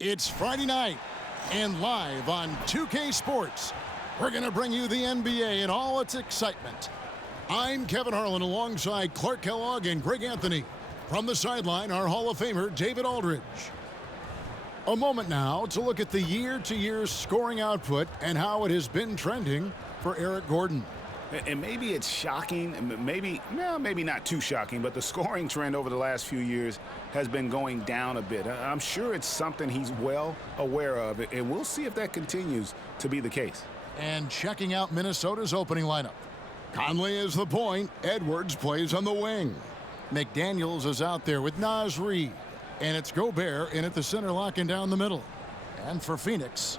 It's Friday night, and live on 2K Sports, we're going to bring you the NBA in all its excitement. I'm Kevin Harlan alongside Clark Kellogg and Greg Anthony. From the sideline, our Hall of Famer, David Aldridge. A moment now to look at the year-to-year scoring output and how it has been trending for Eric Gordon. And maybe it's shocking, maybe not too shocking, but the scoring trend over the last few years has been going down a bit. I'm sure it's something he's well aware of, and we'll see if that continues to be the case. And checking out Minnesota's opening lineup. Conley is the point. Edwards plays on the wing. McDaniels is out there with Naz Reid. And it's Gobert in at the center, locking down the middle. And for Phoenix,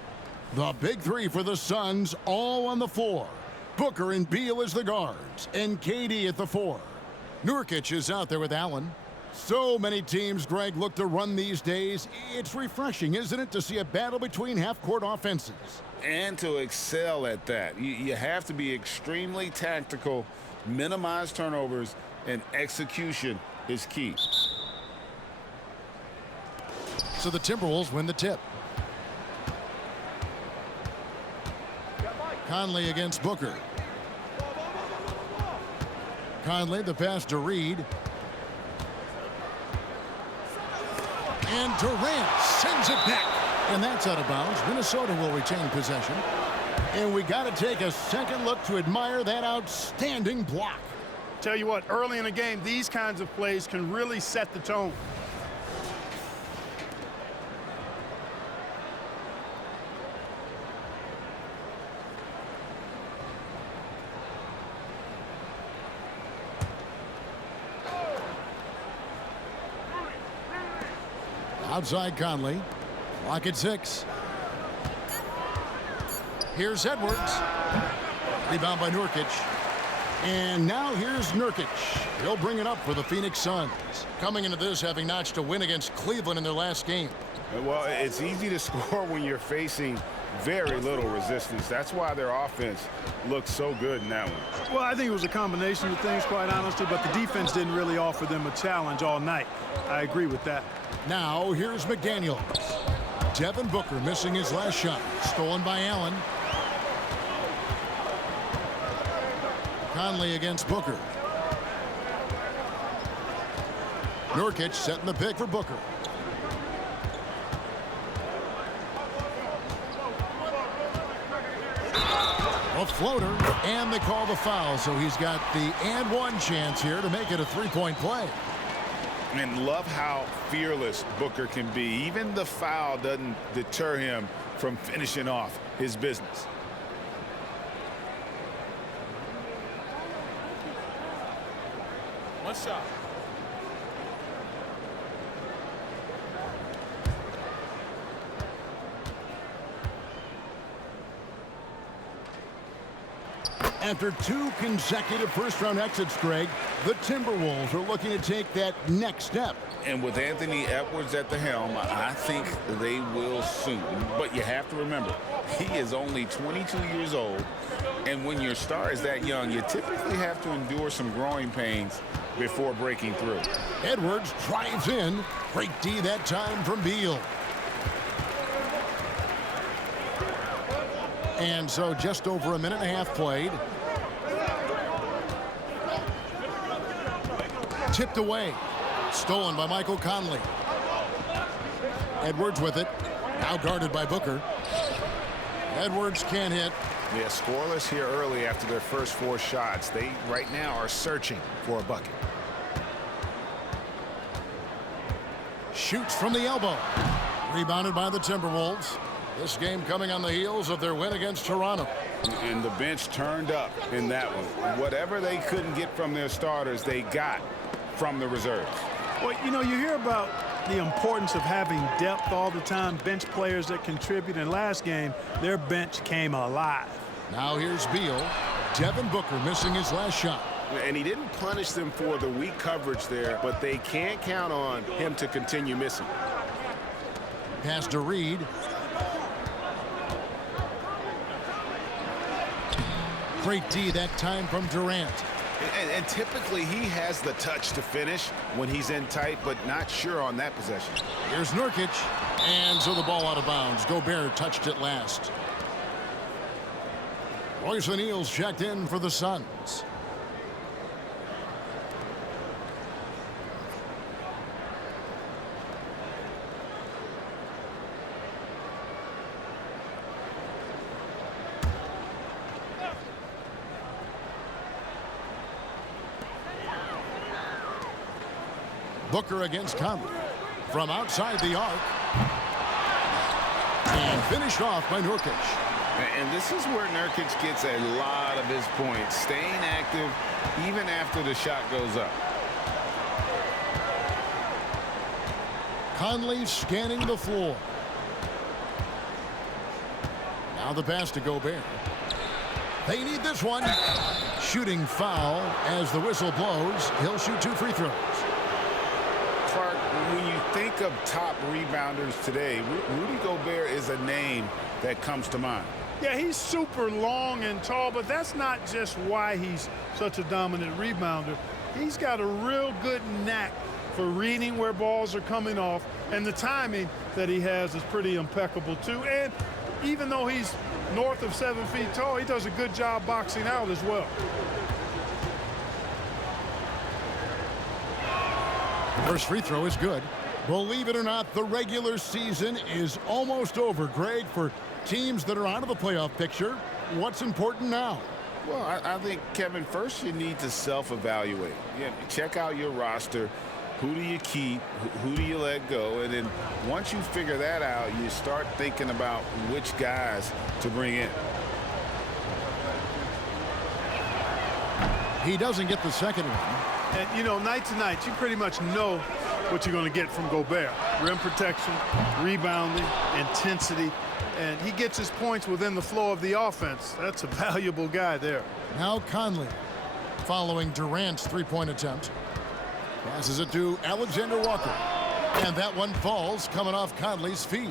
the big three for the Suns all on the floor. Booker and Beal as the guards, and KD at the 4. Nurkic is out there with Allen. So many teams, Greg, look to run these days. It's refreshing, isn't it, to see a battle between half-court offenses? And to excel at that, you have to be extremely tactical, minimize turnovers, and execution is key. So the Timberwolves win the tip. Conley against Booker. Conley, the pass to Reid. And Durant sends it back. And that's out of bounds. Minnesota will retain possession. And we got to take a second look to admire that outstanding block. Tell you what, early in the game, these kinds of plays can really set the tone. Outside Conley. Clock at 6. Here's Edwards. Rebound by Nurkic. And now here's Nurkic. He'll bring it up for the Phoenix Suns. Coming into this having notched a win against Cleveland in their last game. Well, it's easy to score when you're facing very little resistance. That's why their offense looked so good in that one. Well, I think it was a combination of things, quite honestly, but the defense didn't really offer them a challenge all night. I agree with that. Now here's McDaniels. Devin Booker missing his last shot. Stolen by Allen. Conley against Booker. Nurkic setting the pick for Booker. A floater, and they call the foul, so he's got the and one chance here to make it a three-point play. And love how fearless Booker can be. Even the foul doesn't deter him from finishing off his business. One shot. After 2 consecutive first-round exits, Greg, the Timberwolves are looking to take that next step. And with Anthony Edwards at the helm, I think they will soon. But you have to remember, he is only 22 years old. And when your star is that young, you typically have to endure some growing pains before breaking through. Edwards drives in. Great D that time from Beal. And so just over a minute and a half played. Tipped away. Stolen by Michael Conley. Edwards with it. Now guarded by Booker. Edwards can't hit. Yeah, scoreless here early after their first 4 shots. They right now are searching for a bucket. Shoots from the elbow. Rebounded by the Timberwolves. This game coming on the heels of their win against Toronto. And the bench turned up in that one. Whatever they couldn't get from their starters, they got from the reserves. Well, you know, you hear about the importance of having depth all the time, bench players that contribute. In last game, their bench came alive. Now here's Beal. Devin Booker missing his last shot. And he didn't punish them for the weak coverage there, but they can't count on him to continue missing. Pass to Reid. Great D that time from Durant. And typically he has the touch to finish when he's in tight, but not sure on that possession. Here's Nurkic. And so the ball out of bounds. Gobert touched it last. Royce O'Neal's checked in for the Suns. Booker against Conley. From outside the arc. And finished off by Nurkic. And this is where Nurkic gets a lot of his points, staying active even after the shot goes up. Conley scanning the floor. Now the pass to Gobert. They need this one. Shooting foul as the whistle blows. He'll shoot 2 free throws. Clark, when you think of top rebounders today, Rudy Gobert is a name that comes to mind. Yeah, he's super long and tall, but that's not just why he's such a dominant rebounder. He's got a real good knack for reading where balls are coming off, and the timing that he has is pretty impeccable too. And even though he's north of 7 feet tall, he does a good job boxing out as well. First free throw is good. Believe it or not, the regular season is almost over, Greg. For teams that are out of the playoff picture, what's important now? Well, I think, Kevin, first you need to self-evaluate. Check out your roster. Who do you keep? Who do you let go? And then once you figure that out, you start thinking about which guys to bring in. He doesn't get the second one. And, you know, night to night, you pretty much know what you're going to get from Gobert. Rim protection, rebounding, intensity, and he gets his points within the flow of the offense. That's a valuable guy there. Now Conley following Durant's three-point attempt. Passes it to Alexander Walker. And that one falls coming off Conley's feet.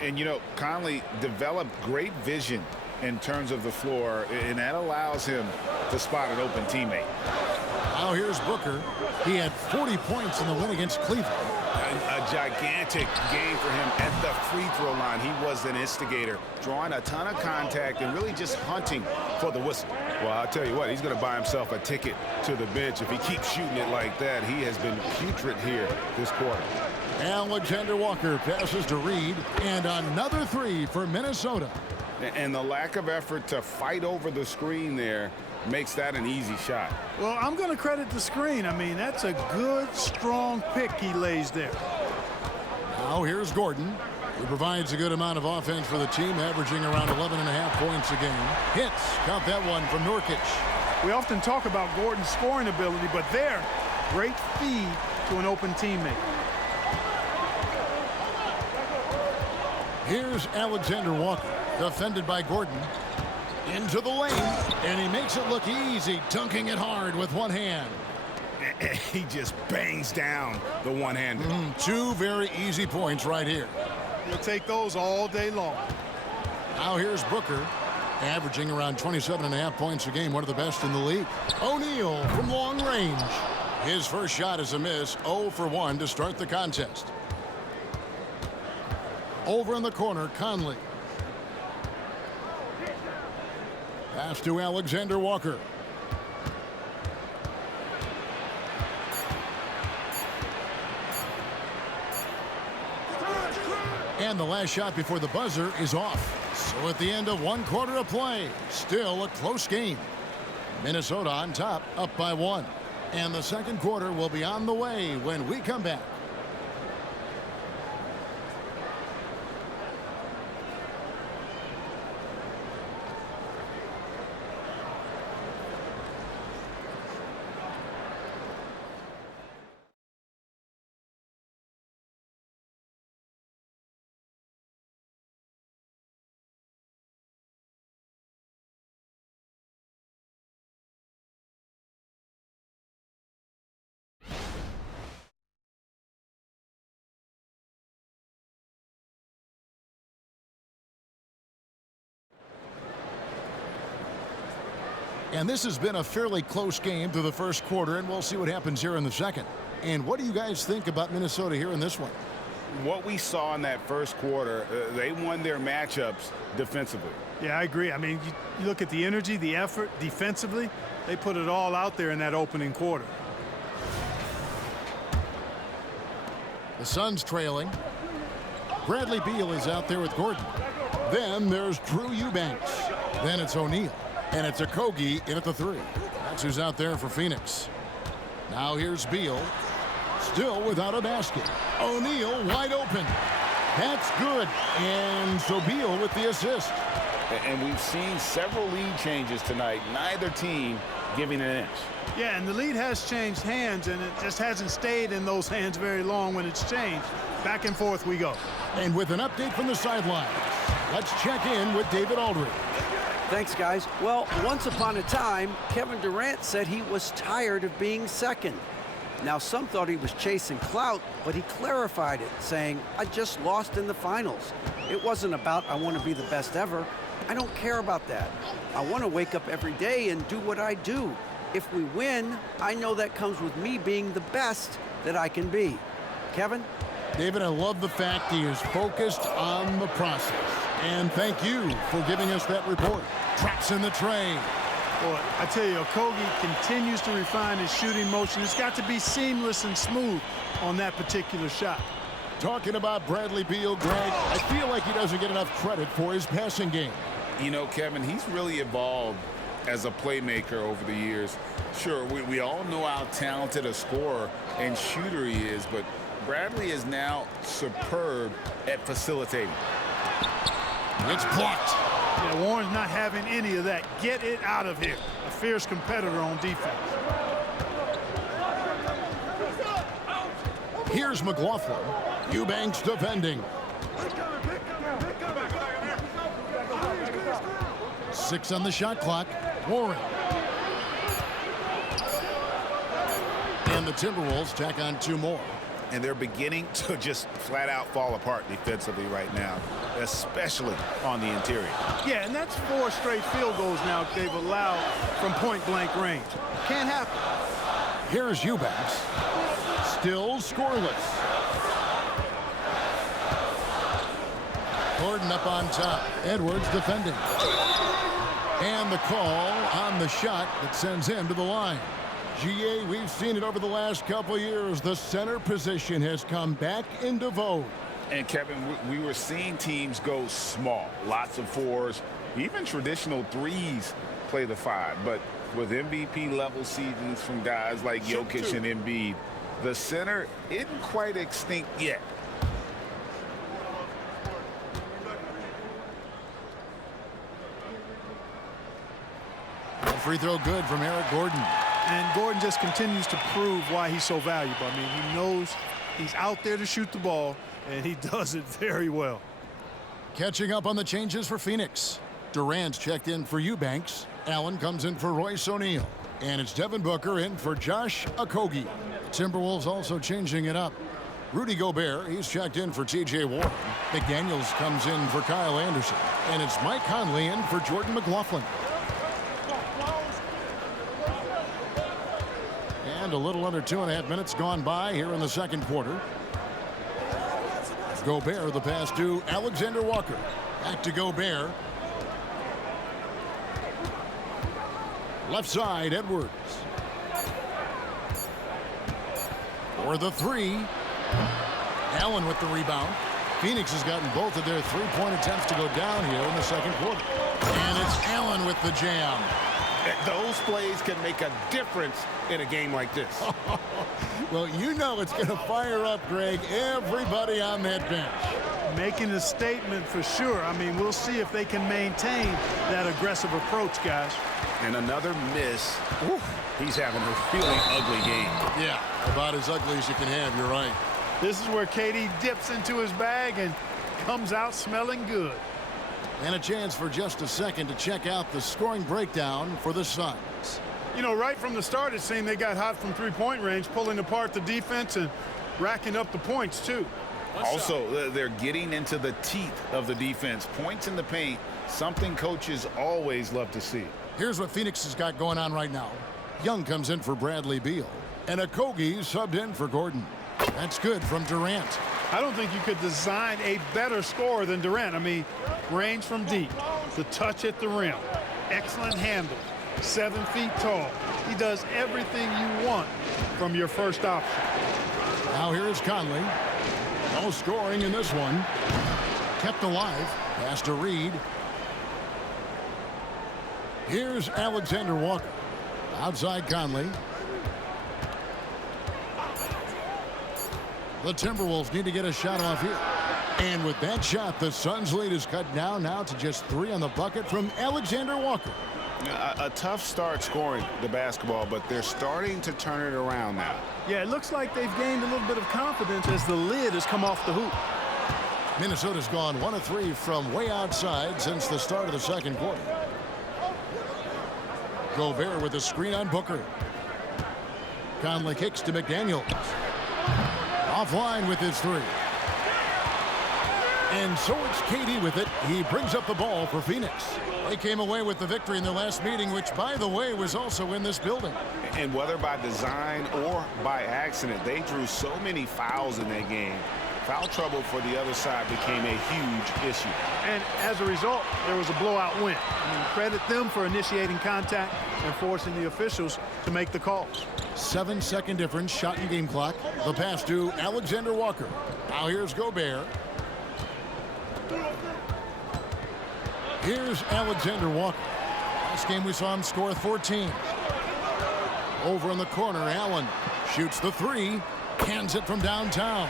And, you know, Conley developed great vision in terms of the floor, and that allows him to spot an open teammate. Now here's Booker. He had 40 points in the win against Cleveland. A gigantic game for him at the free throw line. He was an instigator, drawing a ton of contact and really just hunting for the whistle. Well, I'll tell you what, he's going to buy himself a ticket to the bench. If he keeps shooting it like that, he has been putrid here this quarter. Alexander Walker passes to Reed, and another three for Minnesota. And the lack of effort to fight over the screen there makes that an easy shot. Well, I'm going to credit the screen. I mean, that's a good, strong pick he lays there. Now here's Gordon, who provides a good amount of offense for the team, averaging around 11.5 points a game. Hits, count that one from Nurkic. We often talk about Gordon's scoring ability, but there, great feed to an open teammate. Here's Alexander Walker, defended by Gordon. Into the lane, and he makes it look easy, dunking it hard with one hand. He just bangs down the one-hander. Two very easy points right here. You'll take those all day long. Now here's Booker, averaging around 27.5 points a game, one of the best in the league. O'Neal from long range. His first shot is a miss, 0 for 1 to start the contest. Over in the corner, Conley. Pass to Alexander Walker. And the last shot before the buzzer is off. So at the end of one quarter of play, still a close game. Minnesota on top, up by 1. And the second quarter will be on the way when we come back. And this has been a fairly close game through the first quarter, and we'll see what happens here in the second. And what do you guys think about Minnesota here in this one? what we saw in that first quarter, they won their matchups defensively. Yeah, I agree. I mean, you look at the energy, the effort defensively, they put it all out there in that opening quarter. The Suns trailing. Bradley Beal is out there with Gordon. Then there's Drew Eubanks. Then it's O'Neal. And it's Okogie in at the 3. That's who's out there for Phoenix. Now here's Beal. Still without a basket. O'Neal wide open. That's good. And so Beal with the assist. And we've seen several lead changes tonight. Neither team giving an inch. Yeah, and the lead has changed hands, and it just hasn't stayed in those hands very long when it's changed. Back and forth we go. And with an update from the sidelines, let's check in with David Aldridge. Thanks, guys. Well, once upon a time, Kevin Durant said he was tired of being second. Now, some thought he was chasing clout, but he clarified it, saying, I just lost in the finals. It wasn't about I want to be the best ever. I don't care about that. I want to wake up every day and do what I do. If we win, I know that comes with me being the best that I can be. Kevin? David, I love the fact he is focused on the process. And thank you for giving us that report. Traps in the tray. Boy, I tell you, Okogie continues to refine his shooting motion. It's got to be seamless and smooth on that particular shot. Talking about Bradley Beal, Greg, I feel like he doesn't get enough credit for his passing game. You know, Kevin, he's really evolved as a playmaker over the years. Sure, we all know how talented a scorer and shooter he is, but Bradley is now superb at facilitating. It's blocked. Yeah, Warren's not having any of that. Get it out of here. A fierce competitor on defense. Here's McLaughlin. Eubanks defending. 6 on the shot clock. Warren. And the Timberwolves tack on 2 more. And they're beginning to just flat out fall apart defensively right now, especially on the interior. Yeah, and that's 4 straight field goals now they've allowed from point-blank range. Can't happen. Here's Eubanks. Still scoreless. Gordon up on top. Edwards defending. And the call on the shot that sends him to the line. GA, we've seen it over the last couple years. The center position has come back into vogue. And Kevin, we were seeing teams go small, lots of 4s, even traditional 3s play the 5. But with MVP level seasons from guys like Jokic and Embiid, the center isn't quite extinct yet. Free throw good from Eric Gordon. And Gordon just continues to prove why he's so valuable. I mean, he knows he's out there to shoot the ball, and he does it very well. Catching up on the changes for Phoenix. Durant's checked in for Eubanks. Allen comes in for Royce O'Neal. And it's Devin Booker in for Josh Okogie. Timberwolves also changing it up. Rudy Gobert, he's checked in for T.J. Warren. McDaniels comes in for Kyle Anderson. And it's Mike Conley in for Jordan McLaughlin. And a little under 2.5 minutes gone by here in the second quarter. Gobert, the pass to Alexander Walker. Back to Gobert. Left side, Edwards. For the 3. Allen with the rebound. Phoenix has gotten both of their 3-point attempts to go down here in the second quarter. And it's Allen with the jam. Those plays can make a difference in a game like this. Well, you know it's going to fire up, Greg, everybody on that bench. Making a statement for sure. I mean, we'll see if they can maintain that aggressive approach, guys. And another miss. Ooh, he's having a really ugly game. Yeah, about as ugly as you can have, you're right. This is where KD dips into his bag and comes out smelling good. And a chance for just a second to check out the scoring breakdown for the Suns. You know, right from the start, it seemed they got hot from 3-point range, pulling apart the defense and racking up the points, too. Also, they're getting into the teeth of the defense. Points in the paint, something coaches always love to see. Here's what Phoenix has got going on right now. Young comes in for Bradley Beal. And Okogie subbed in for Gordon. That's good from Durant. I don't think you could design a better scorer than Durant. I mean, range from deep, the touch at the rim, excellent handle, 7 feet tall. He does everything you want from your first option. Now here is Conley. No scoring in this one. Kept alive. Pass to Reed. Here's Alexander Walker. Outside Conley. The Timberwolves need to get a shot off here. And with that shot, the Suns' lead is cut down now to just 3 on the bucket from Alexander Walker. A tough start scoring the basketball, but they're starting to turn it around now. Yeah, it looks like they've gained a little bit of confidence as the lid has come off the hoop. Minnesota's gone 1 of 3 from way outside since the start of the second quarter. Gobert with a screen on Booker. Conley kicks to McDaniels. Offline with his 3. And so it's KD with it. He brings up the ball for Phoenix. They came away with the victory in their last meeting, which, by the way, was also in this building. And whether by design or by accident, they drew so many fouls in that game. Foul trouble for the other side became a huge issue. And as a result, there was a blowout win. I mean, credit them for initiating contact and forcing the officials to make the calls. 7-second difference, shot and game clock. The pass to Alexander Walker. Now here's Gobert. Here's Alexander Walker. Last game we saw him score 14. Over in the corner, Allen shoots the 3. Cans it from downtown.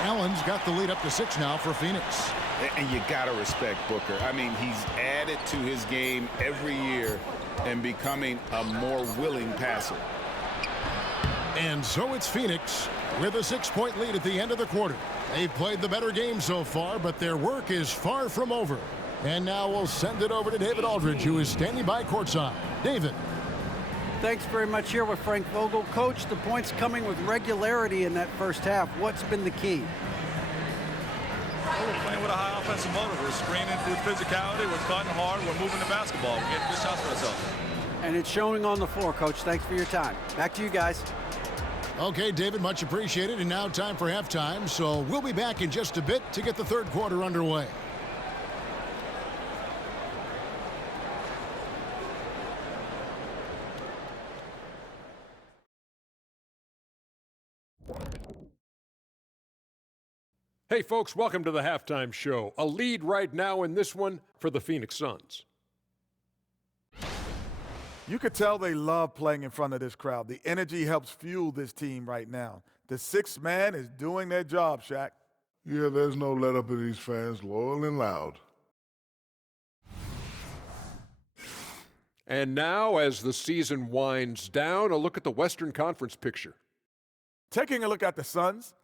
Allen's got the lead up to 6 now for Phoenix. And you got to respect Booker. I mean, he's added to his game every year and becoming a more willing passer. And so it's Phoenix with a 6-point lead at the end of the quarter. They've played the better game so far, but their work is far from over. And now we'll send it over to David Aldridge, who is standing by courtside. David. Thanks very much here with Frank Vogel. Coach, the points coming with regularity in that first half. What's been the key? Well, we're playing with a high offensive motive. We're screening with physicality. We're cutting hard. We're moving the basketball. We're getting good shots for ourselves. And it's showing on the floor, Coach. Thanks for your time. Back to you guys. Okay, David, much appreciated. And now time for halftime. So we'll be back in just a bit to get the third quarter underway. Hey folks, welcome to the halftime show. A lead right now in this one for the Phoenix Suns. You could tell they love playing in front of this crowd. The energy helps fuel this team right now. The sixth man is doing their job, Shaq. Yeah, there's no let up in these fans, loyal and loud. And now, as the season winds down, a look at the Western Conference picture. Taking a look at the Suns,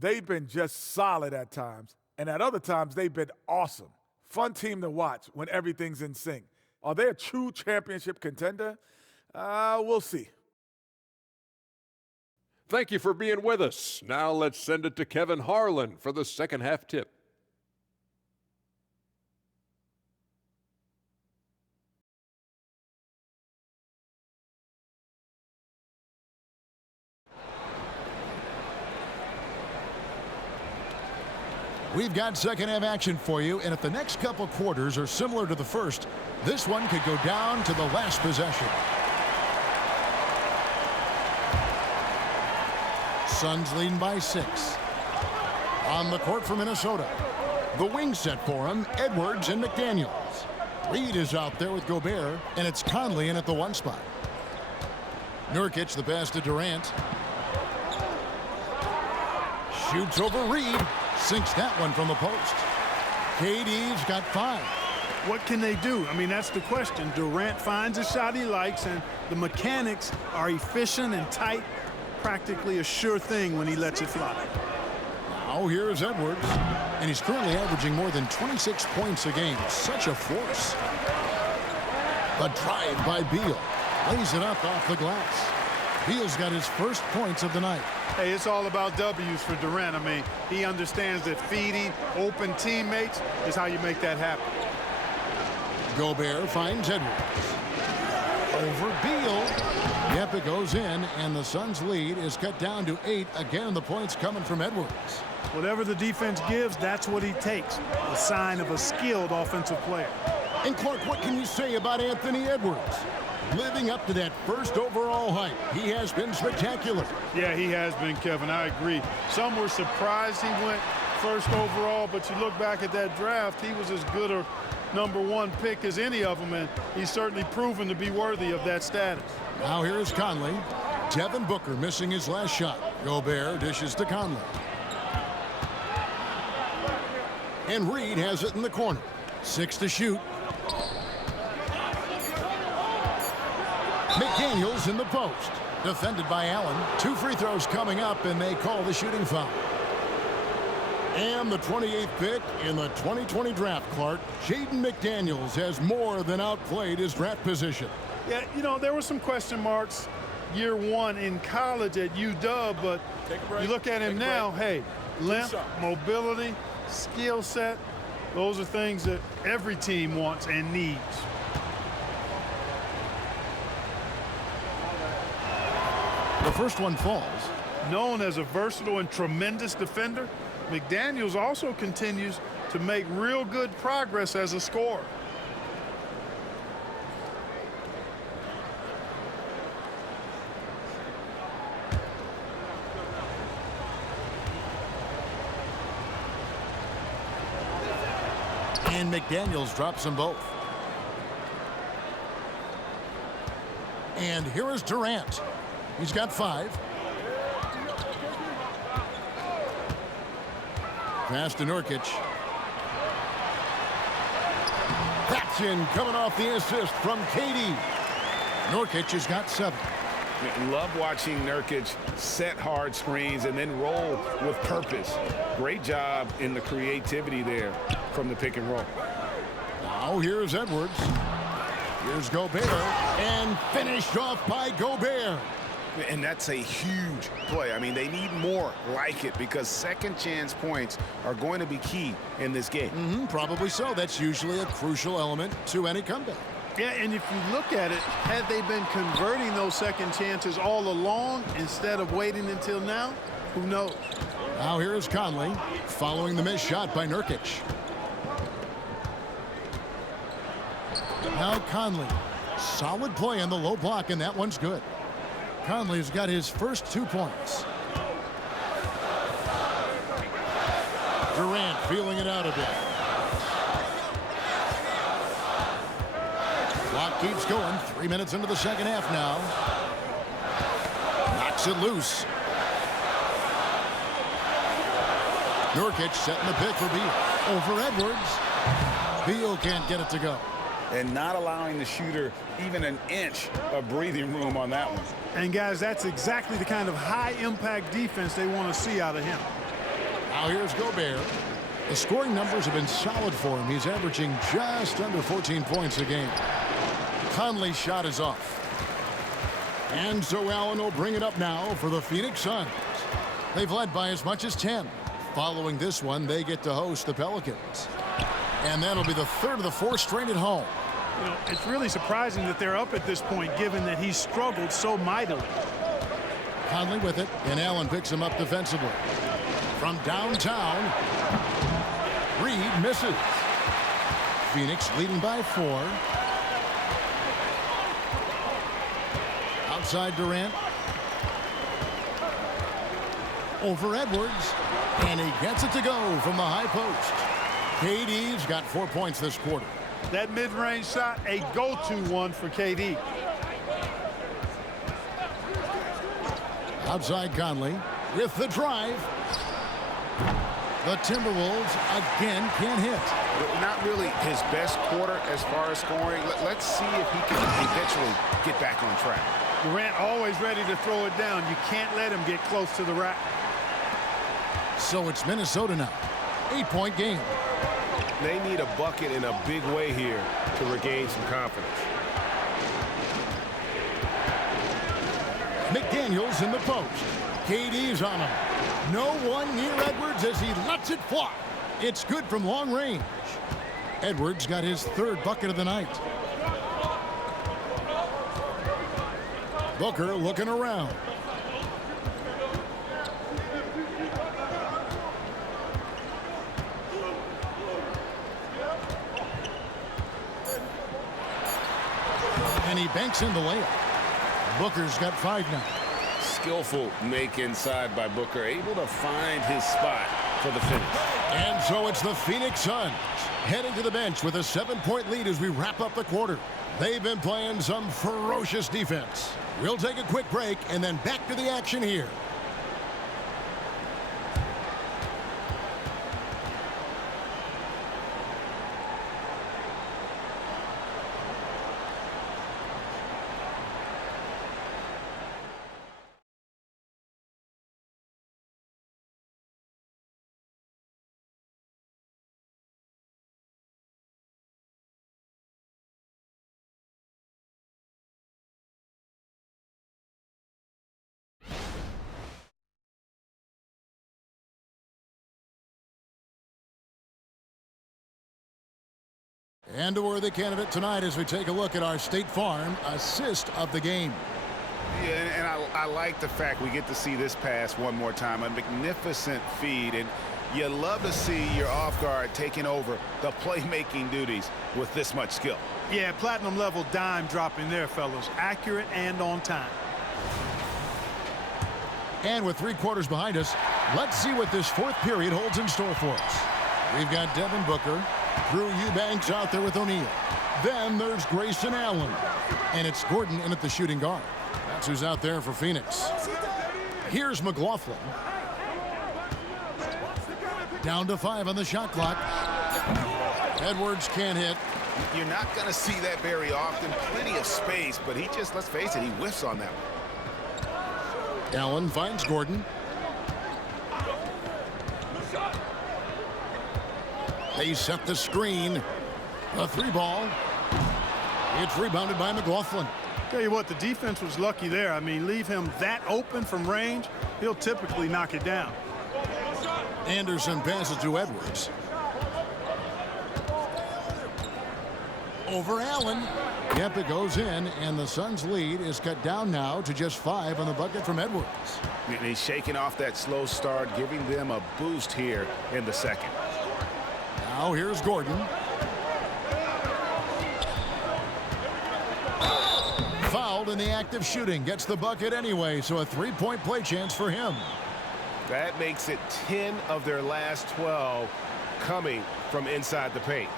they've been just solid at times, and at other times they've been awesome. Fun team to watch when everything's in sync. Are they a true championship contender? We'll see. Thank you for being with us. Now let's send it to Kevin Harlan for the second half tip. We've got second half action for you, and if the next couple quarters are similar to the first, this one could go down to the last possession. Suns leading by 6. On the court for Minnesota. The wing set for him, Edwards and McDaniels. Reed is out there with Gobert, and it's Conley in at the 1 spot. Nurkic, the pass to Durant. Shoots over Reed. Sinks that one from the post. KD's got 5. What can they do? I mean, that's the question. Durant finds a shot he likes, and the mechanics are efficient and tight. Practically a sure thing when he lets it fly. Now here's Edwards, and he's currently averaging more than 26 points a game. Such a force. The drive by Beal. Lays it up off the glass. Beal's got his first points of the night. Hey, it's all about W's for Durant. I mean, he understands that feeding open teammates is how you make that happen. Gobert finds Edwards. Over Beal. Yep, it goes in, and the Suns' lead is cut down to 8. Again, the points coming from Edwards. Whatever the defense gives, that's what he takes. A sign of a skilled offensive player. And Clark, what can you say about Anthony Edwards? Living up to that first overall hype, he has been spectacular. Yeah, he has been, Kevin. I agree. Some were surprised he went first overall, but you look back at that draft, he was as good a #1 pick as any of them, and he's certainly proven to be worthy of that status. Now here is Conley. Devin Booker missing his last shot. Gobert dishes to Conley. And Reed has it in the corner. 6 to shoot. McDaniels in the post. Defended by Allen. 2 free throws coming up, and they call the shooting foul. And the 28th pick in the 2020 draft, Clark, Jaden McDaniels has more than outplayed his draft position. Yeah, you know, there were some question marks year one in college at UW, but you look at him now, hey, length, mobility, skill set, those are things that every team wants and needs. The first one falls. Known as a versatile and tremendous defender, McDaniels also continues to make real good progress as a scorer. And McDaniels drops them both. And here is Durant. He's got 5. Pass to Nurkic. That's in, coming off the assist from KD. Nurkic has got 7. Love watching Nurkic set hard screens and then roll with purpose. Great job in the creativity there from the pick and roll. Now here's Edwards. Here's Gobert. And finished off by Gobert. And that's a huge play. I mean, they need more like it because second chance points are going to be key in this game. Probably so. That's usually a crucial element to any comeback. Yeah, and if you look at it, had they been converting those second chances all along instead of waiting until now, who knows? Now here is Conley following the missed shot by Nurkic. Now Conley. Solid play on the low block, and that one's good. Conley's got his first 2 points. Durant feeling it out a bit. Clock keeps going. 3 minutes into the second half now. Knocks it loose. Nurkic setting the pick for Beal. Over Edwards. Beal can't get it to go. And not allowing the shooter even an inch of breathing room on that one. And guys, that's exactly the kind of high-impact defense they want to see out of him. Now here's Gobert. The scoring numbers have been solid for him. He's averaging just under 14 points a game. Conley's shot is off. And so Allen will bring it up now for the Phoenix Suns. They've led by as much as 10. Following this one, they get to host the Pelicans. And that'll be the third of the 4 straight at home. You know, it's really surprising that they're up at this point, given that he's struggled so mightily. Conley with it, and Allen picks him up defensively. From downtown, Reed misses. Phoenix leading by 4. Outside Durant. Over Edwards, and he gets it to go from the high post. KD's got 4 points this quarter. That mid-range shot, a go-to one for KD. Outside Conley with the drive. The Timberwolves again can't hit. Not really his best quarter as far as scoring. Let's see if he can eventually get back on track. Durant always ready to throw it down. You can't let him get close to the rack. So it's Minnesota now. 8-point game. They need a bucket in a big way here to regain some confidence. McDaniels in the post. KD's on him. No one near Edwards as he lets it fly. It's good from long range. Edwards got his 3rd bucket of the night. Booker looking around. banks in the layup. Booker's got 5 now. Skillful make inside by Booker, able to find his spot for the finish. And so it's the Phoenix Suns heading to the bench with a 7-point lead as we wrap up the quarter. They've been playing some ferocious defense. We'll take a quick break and then back to the action here. And a worthy candidate tonight as we take a look at our State Farm assist of the game. Yeah, and I like the fact we get to see this pass one more time. A magnificent feed, and you love to see your off guard taking over the playmaking duties with this much skill. Yeah, platinum level dime dropping there, fellas. Accurate and on time. And with 3 quarters behind us, let's see what this 4th period holds in store for us. We've got Devin Booker, Drew Eubanks out there with O'Neal. Then there's Grayson Allen. And it's Gordon in at the shooting guard. That's who's out there for Phoenix. Here's McLaughlin. Down to 5 on the shot clock. Edwards can't hit. You're not going to see that very often. Plenty of space, but he just, let's face it, he whiffs on that one. Allen finds Gordon. They set the screen. A 3-ball. It's rebounded by McLaughlin. Tell you what, the defense was lucky there. I mean, leave him that open from range, he'll typically knock it down. Anderson passes to Edwards. Over Allen. Yep, it goes in, and the Suns' lead is cut down now to just 5 on the bucket from Edwards. And he's shaking off that slow start, giving them a boost here in the second. Now here's Gordon. Fouled in the act of shooting. Gets the bucket anyway, so a 3-point play chance for him. That makes it 10 of their last 12 coming from inside the paint.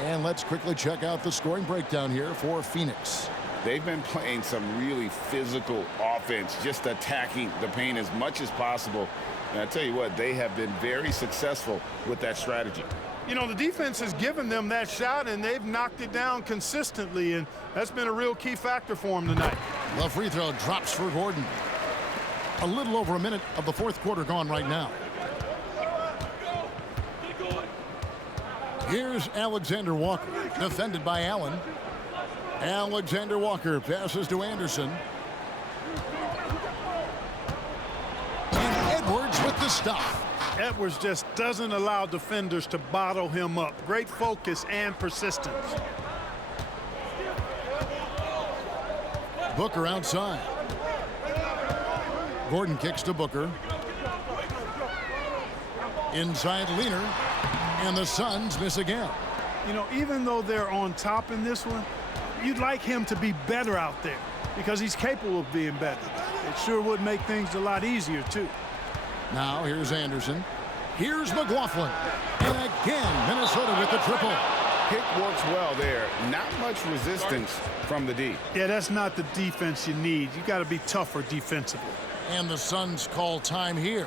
And let's quickly check out the scoring breakdown here for Phoenix. They've been playing some really physical offense, just attacking the paint as much as possible. And I tell you what, they have been very successful with that strategy. You know, the defense has given them that shot, and they've knocked it down consistently, and that's been a real key factor for them tonight. The free throw drops for Gordon. A little over a minute of the 4th quarter gone right now. Here's Alexander Walker, defended by Allen. Alexander Walker passes to Anderson. And Edwards with the stop. Edwards just doesn't allow defenders to bottle him up. Great focus and persistence. Booker outside. Gordon kicks to Booker. Inside Leaner. And the Suns miss again. You know, even though they're on top in this one, you'd like him to be better out there because he's capable of being better. It sure would make things a lot easier, too. Now here's Anderson. Here's McLaughlin. And again, Minnesota with the triple. Pick works well there. Not much resistance from the D. Yeah, that's not the defense you need. You got to be tougher defensively. And the Suns call time here.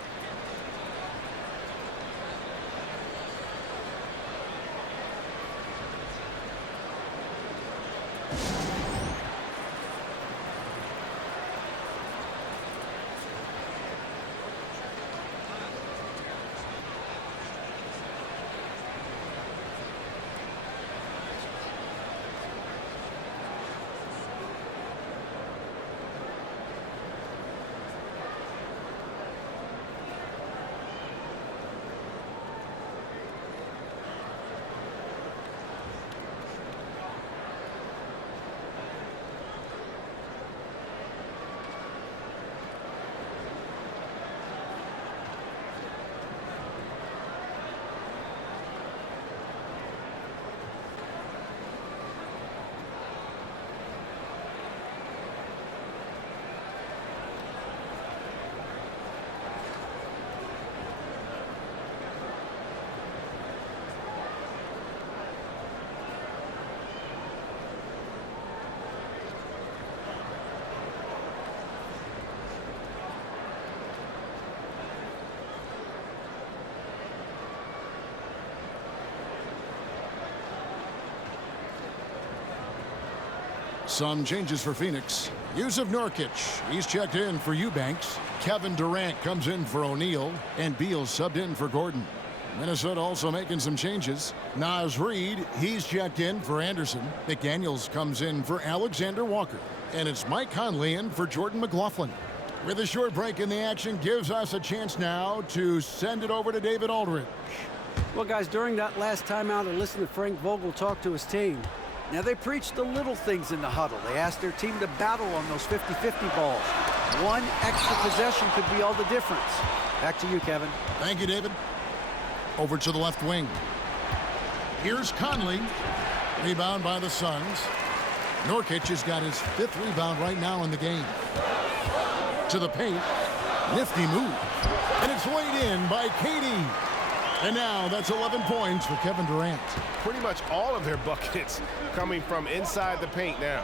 Some changes for Phoenix. Yusuf Nurkic, he's checked in for Eubanks. Kevin Durant comes in for O'Neal, and Beal subbed in for Gordon. Minnesota also making some changes. Naz Reid, he's checked in for Anderson. McDaniels comes in for Alexander Walker. And it's Mike Conley in for Jordan McLaughlin. With a short break in the action, gives us a chance now to send it over to David Aldridge. Well, guys, during that last timeout, I listened to Frank Vogel talk to his team. Now, they preached the little things in the huddle. They asked their team to battle on those 50-50 balls. One extra possession could be all the difference. Back to you, Kevin. Thank you, David. Over to the left wing. Here's Conley. Rebound by the Suns. Nurkic has got his 5th rebound right now in the game. To the paint. Nifty move. And it's laid in by KD. And now that's 11 points for Kevin Durant. Pretty much all of their buckets coming from inside the paint now.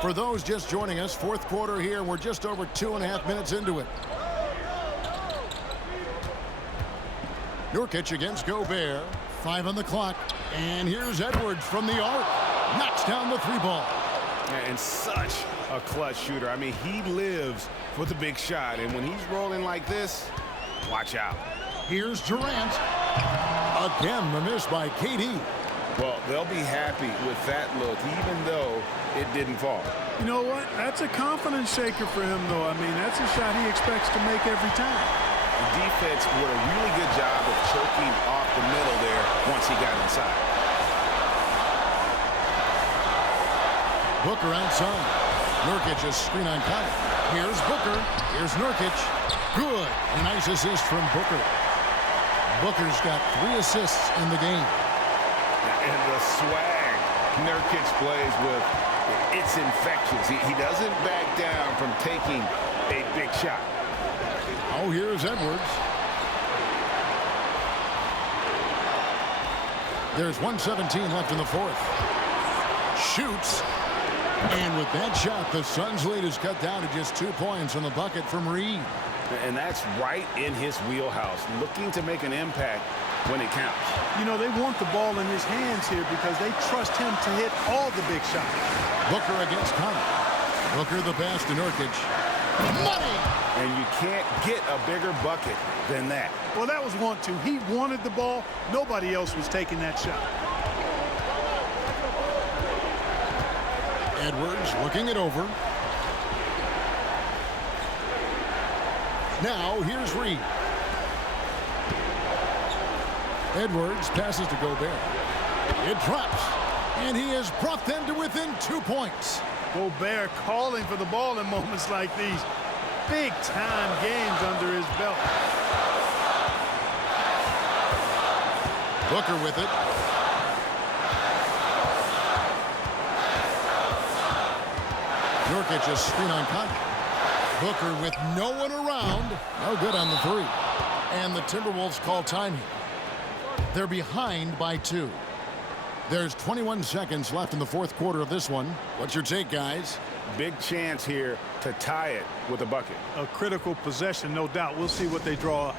For those just joining us, 4th quarter here. We're just over 2.5 minutes into it. Nurkic against Gobert. 5 on the clock. And here's Edwards from the arc. Knocks down the 3-ball. And such a clutch shooter. I mean, he lives for the big shot. And when he's rolling like this, watch out. Here's Durant. Again, the miss by KD. Well, they'll be happy with that look, even though it didn't fall. You know what? That's a confidence shaker for him, though. I mean, that's a shot he expects to make every time. The defense did a really good job of choking off the middle there once he got inside. Booker outside. Nurkic a screen on Conley. Here's Booker. Here's Nurkic. Good. A nice assist from Booker. Booker's got 3 assists in the game. And the swag Nurkic plays with, it's infectious. He doesn't back down from taking a big shot. Oh, here's Edwards. There's 1:17 left in the 4th. Shoots. And with that shot, the Suns' lead is cut down to just 2 points on the bucket from Reed. And that's right in his wheelhouse, looking to make an impact when it counts. You know, they want the ball in his hands here because they trust him to hit all the big shots. Booker against Conley. Booker the pass to Nurkic. Money! And you can't get a bigger bucket than that. Well, that was 1-2. He wanted the ball. Nobody else was taking that shot. Edwards looking it over. Now here's Reed. Edwards passes to Gobert. It drops. And he has brought them to within 2 points. Gobert calling for the ball in moments like these. Big-time games under his belt. Booker with it. Nurkic a screen on Conley. Booker with no one around. No good on the 3. And the Timberwolves call time here. They're behind by 2. There's 21 seconds left in the 4th quarter of this one. What's your take, guys? Big chance here to tie it with a bucket. A critical possession, no doubt. We'll see what they draw up.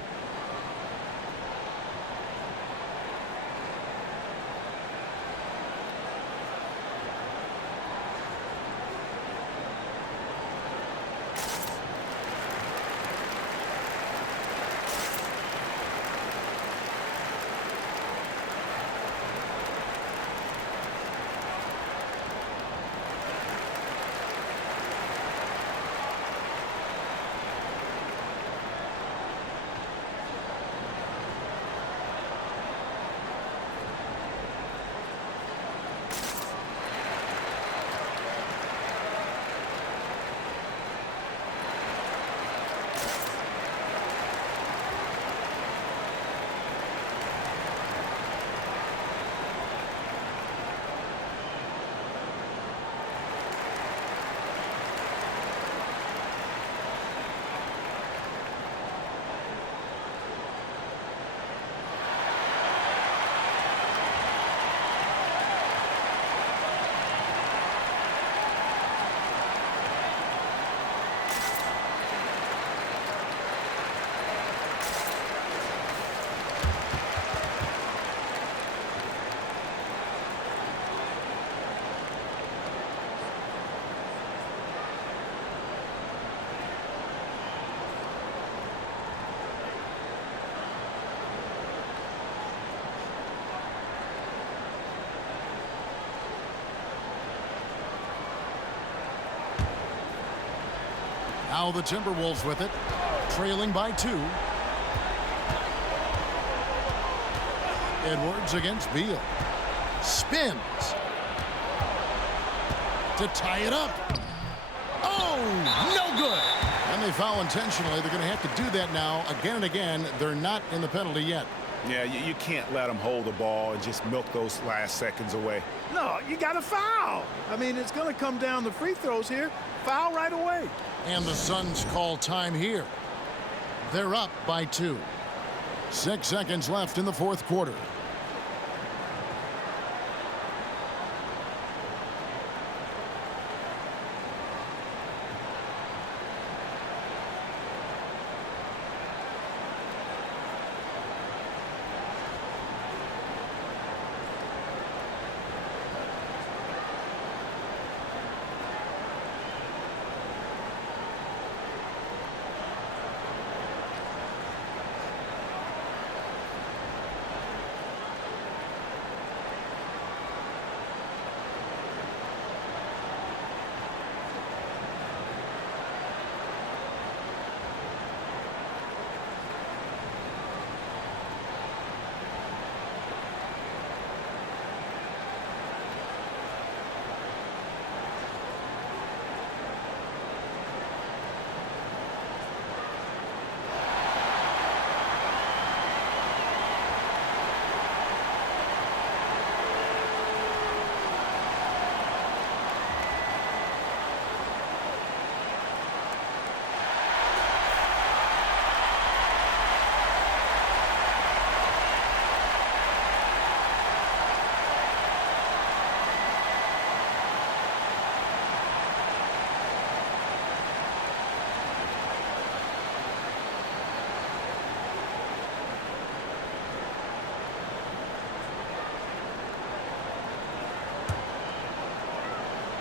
Now the Timberwolves with it, trailing by 2. Edwards against Beal. Spins. To tie it up. Oh, no good. And they foul intentionally. They're going to have to do that now again and again. They're not in the penalty yet. Yeah, you can't let them hold the ball and just milk those last seconds away. No, you got to foul. I mean, it's going to come down to free throws here. Foul right away. And the Suns call time here. They're up by 2. 6 seconds left in the fourth quarter.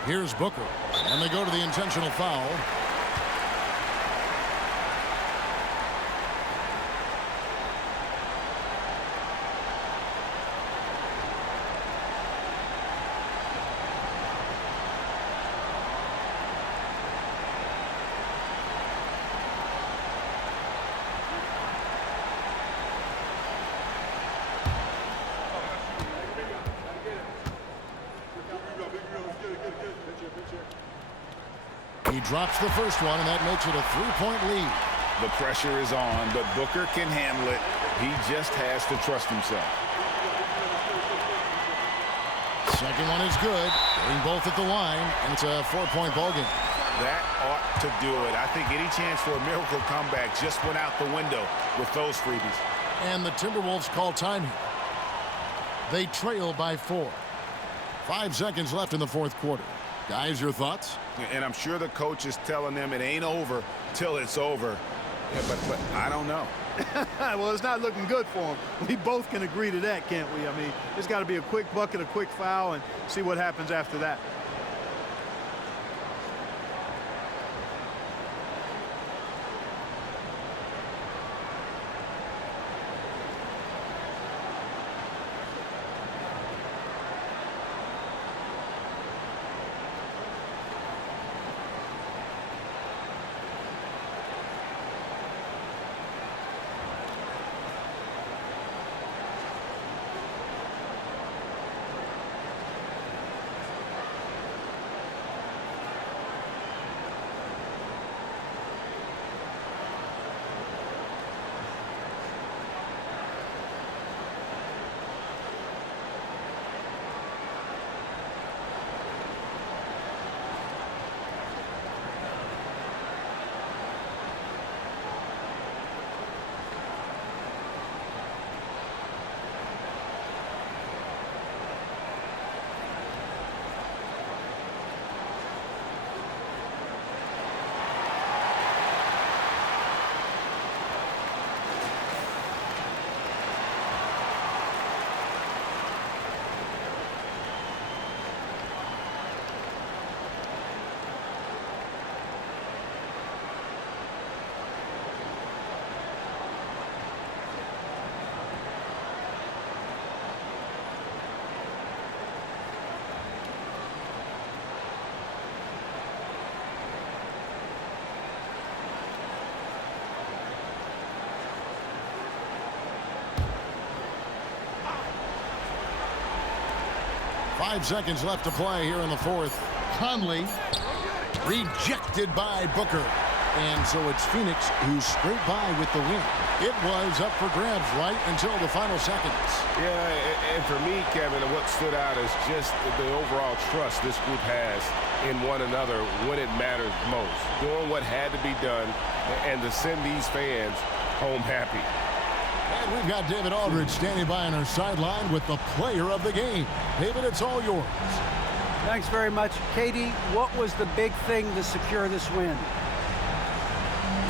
Here's Booker. And they go to the intentional foul. He drops the first one, and that makes it a 3-point lead. The pressure is on, but Booker can handle it. He just has to trust himself. Second one is good. Getting both at the line, and it's a 4-point ball game. That ought to do it. I think any chance for a miracle comeback just went out the window with those freebies. And the Timberwolves call time here. They trail by 4. 5 seconds left in the fourth quarter. Guys, your thoughts? And I'm sure the coach is telling them it ain't over till it's over. Yeah, but I don't know. Well, it's not looking good for him. We both can agree to that, can't we? I mean, it's got to be a quick bucket, a quick foul, and see what happens after that. 5 seconds left to play here in the fourth. Conley rejected by Booker. And so it's Phoenix who's straight by with the win. It was up for grabs right until the final seconds. Yeah, and for me, Kevin, what stood out is just the overall trust this group has in one another when it matters most. Doing what had to be done and to send these fans home happy. And we've got David Aldridge standing by on our sideline with the player of the game. David, it's all yours. Thanks very much. Katie, what was the big thing to secure this win?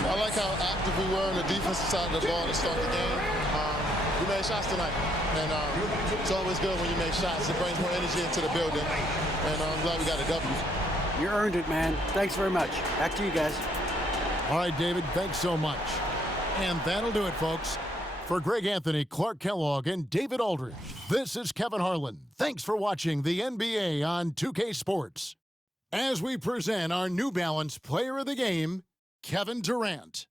I like how active we were on the defensive side of the ball to start the game. We made shots tonight, and it's always good when you make shots. It brings more energy into the building, and I'm glad we got a W. You earned it, man. Thanks very much. Back to you guys. All right, David, thanks so much. And that'll do it, folks. For Greg Anthony, Clark Kellogg, and David Aldridge, this is Kevin Harlan. Thanks for watching the NBA on 2K Sports. As we present our New Balance Player of the Game, Kevin Durant.